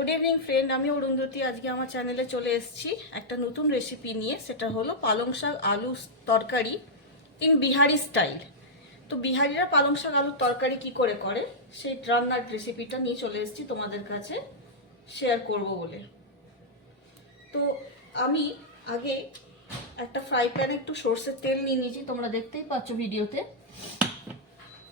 Good evening friend, আমি অরুন্ধতী। আজকে আমার চ্যানেলে চলে এসেছি একটা নতুন রেসিপি নিয়ে। সেটা হলো পালং শাক আলু তরকারি ইন বিহারি স্টাইল। তো বিহারিরা পালং শাক আলুর তরকারি কি করে করে সেই রান্নার রেসিপিটা নিয়ে চলে এসেছি তোমাদের কাছে শেয়ার করব বলে। তো আমি আগে একটা ফ্রাই প্যানে একটু সর্ষের তেল নিয়ে নিয়েছি, তোমরা দেখতেই পাচ্ছ ভিডিওতে।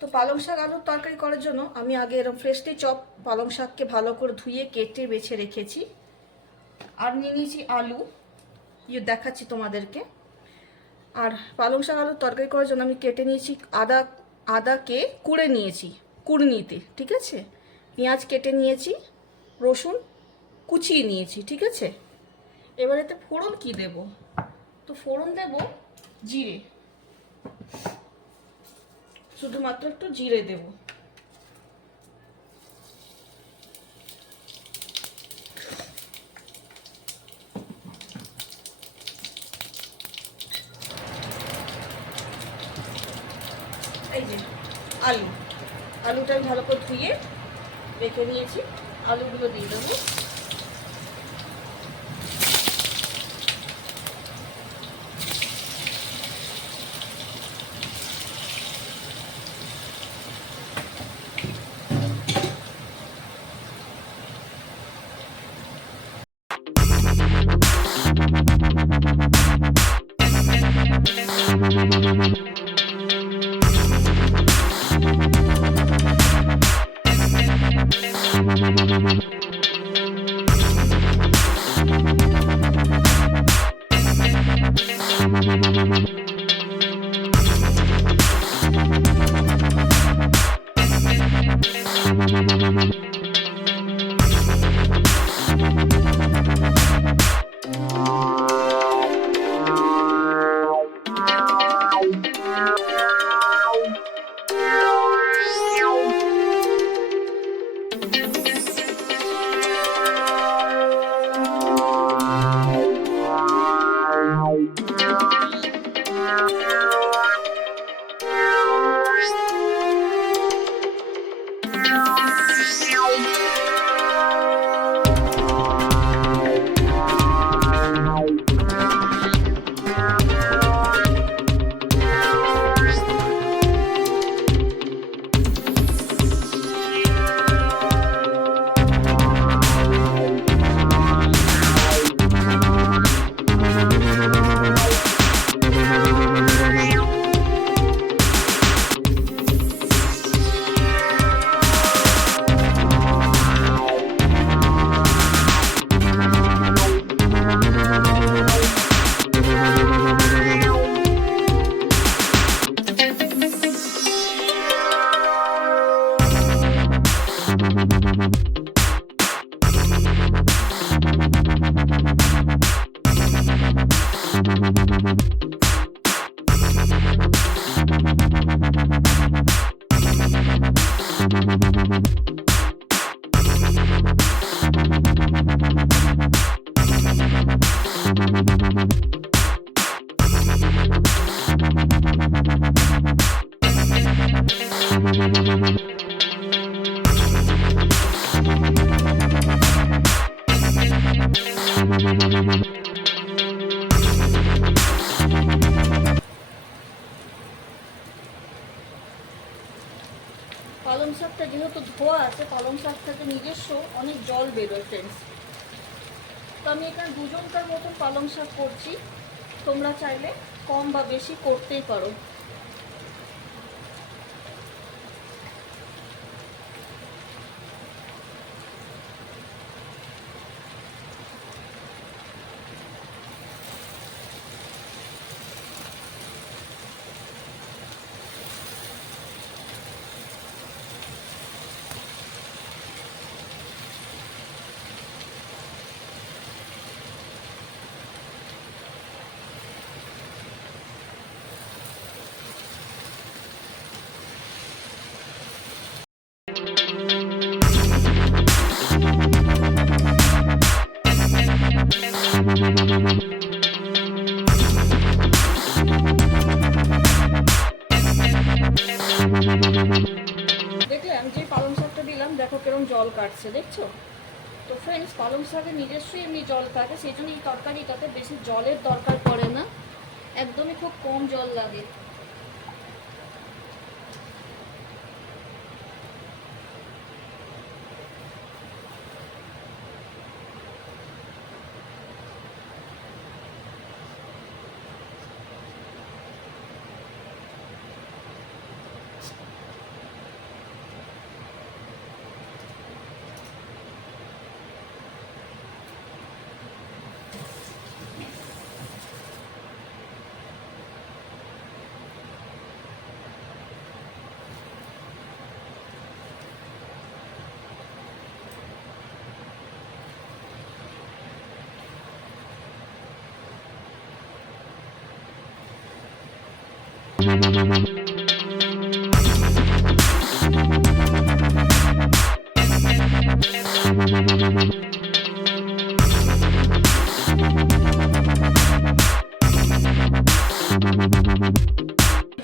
তো পালং শাক আলুর তরকারি করার জন্য আমি আগে এরকম ফ্রেশলি চপ পালং শাককে ভালো করে ধুয়ে কেটে বেছে রেখেছি। আর নিয়ে নিয়েছি আলু, দেখাচ্ছি তোমাদেরকে। আর পালং শাক আলুর তরকারি করার জন্য আমি কেটে নিয়েছি আদাকে কুড়ে নিয়েছি কুড়নিতে, ঠিক আছে। পেঁয়াজ কেটে নিয়েছি, রসুন কুচিয়ে নিয়েছি, ঠিক আছে। এবার এতে ফোড়ন কি দেব? তো ফোড়ন দেব জিরে, শুধুমাত্র একটু জিরে দেব। এই যে আলুটা আমি ভালো করে ধুয়ে রেখে নিয়েছি, আলুগুলো দিয়ে দেবো। পালং শাকটা যেহেতু ধোয়া আছে, পালং শাক থেকে নিজস্ব অনেক জল বেরোয় ফ্রেন্ডস। তো আমি এখানে দুজনকার মতন পালং শাক করছি, তোমরা চাইলে কম বা বেশি করতেই পারো। দেখলে আমি যে পালং শাকটা দিলাম, দেখো কিরকম জল কাটছে, দেখছো? তো ফ্রেন্ডস, পালং শাকের নিজস্বই এমনি জল থাকে, সেই জন্য এই তরকারিটাতে বেশি জলের দরকার পড়ে না, একদমই খুব কম জল লাগে।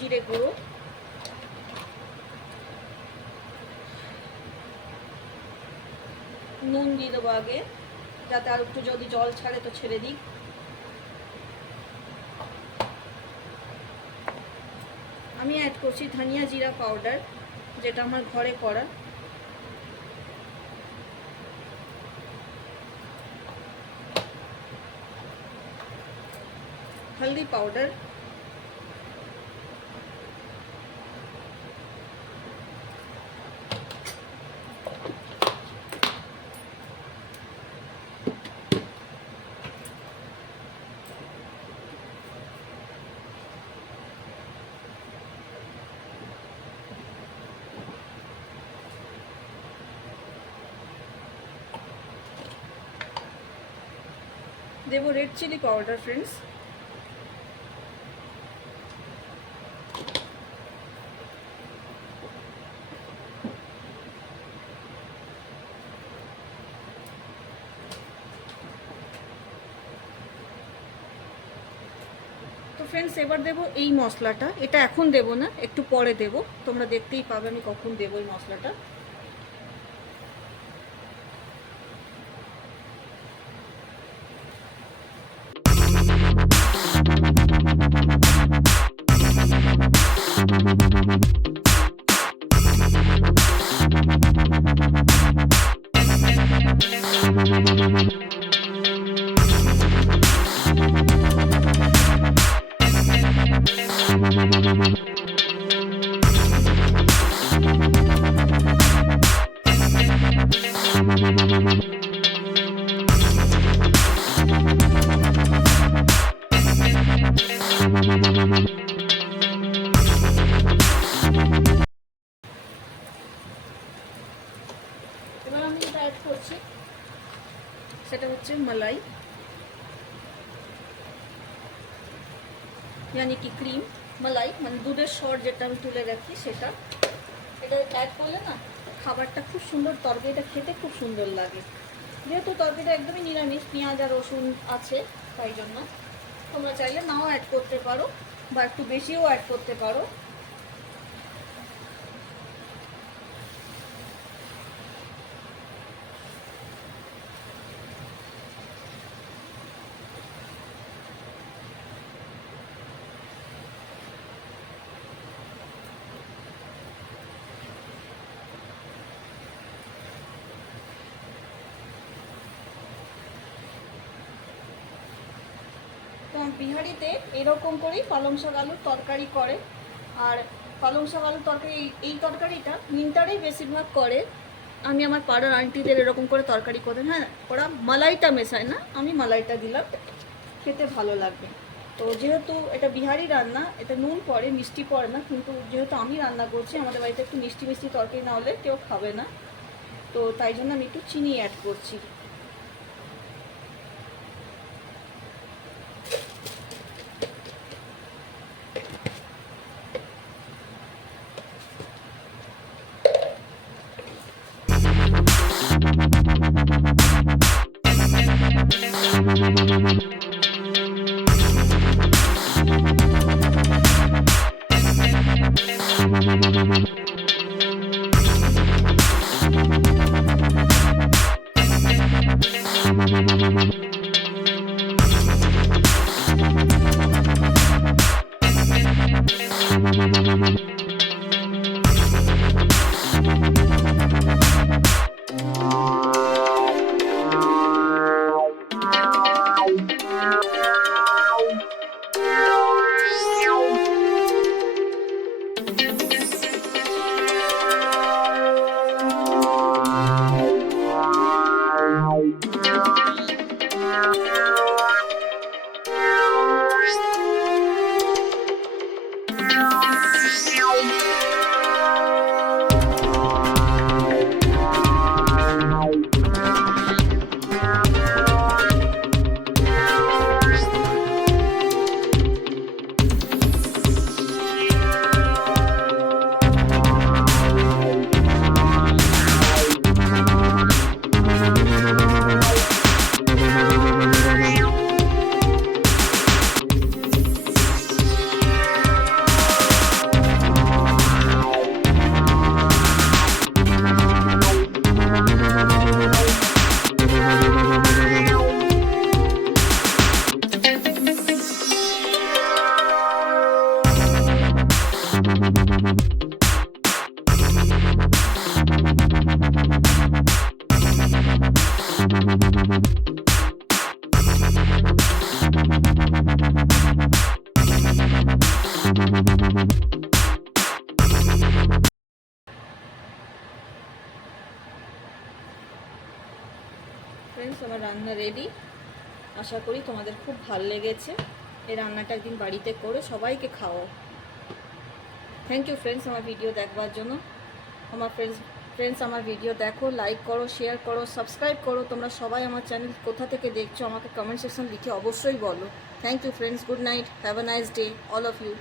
জিরে গুঁড়ো, নুন দিয়ে দেবো আগে, যাতে আর একটু যদি জল ছাড়ে তো ছেড়ে দিই। আমি অ্যাড করছি ধনিয়া জিরা পাউডার, যেটা আমার ঘরে করা। হলদি পাউডার, দেবো রেড চিলি পাউডার ফ্রেন্ডস। তো ফ্রেন্ডস, এবার দেবো এই মশলাটা। এটা এখন দেবো না, একটু পরে দেবো, তোমরা দেখতেই পাবে আমি কখন দেবো এই মশলাটা। এবার আমি যেটা অ্যাড করছি সেটা হচ্ছে মালাই, यानी कि ক্রিম মালাই, মানে দুধের সর যেটা আমি তুলে রাখি সেটা। এটা অ্যাড করলে না খাবারটা খুব সুন্দর, তরকারিটা খেতে খুব সুন্দর লাগে। যেহেতু তরকারিটা একদমই নিরামিষ, পেঁয়াজ আর রসুন আছে, তাই জন্য তোমরা চাইলে নাও অ্যাড করতে পারো বা একটু বেশিও অ্যাড করতে পারো। তো বিহারিতে এরকম করেই পালং শাক আলুর তরকারি করে। আর পালং শাক আলুর তরকারি, এই তরকারিটা মিন্টারেই বেশিরভাগ করে। আমি আমার পাড়ার আন্টিদের এরকম করে তরকারি করেন। হ্যাঁ, ওরা মালাইটা মেশায় না, আমি মালাইটা দিলাম, খেতে ভালো লাগবে। তো যেহেতু এটা বিহারি রান্না, এটা নুন পড়ে, মিষ্টি পড়ে না, কিন্তু যেহেতু আমি রান্না করছি, আমাদের বাড়িতে একটু মিষ্টি মিষ্টি তরকারি না হলে কেউ খাবে না, তো তাই জন্য আমি একটু চিনি অ্যাড করছি। ফ্রেন্ডস, আমার রান্না রেডি। আশা করি তোমাদের খুব ভালো লেগেছে। এই রান্নাটা একদিন বাড়িতে করে সবাইকে খাওয়াও। থ্যাংক ইউ ফ্রেন্ডস আমার ভিডিও দেখবার জন্য। আমার ফ্রেন্ডস আমার ভিডিও দেখো, লাইক করো, শেয়ার করো, সাবস্ক্রাইব করো। তোমরা সবাই আমার চ্যানেল কোথা থেকে দেখছো আমাকে কমেন্ট সেকশন লিখে অবশ্যই বলো। Thank you friends, good night, have a nice day all of you.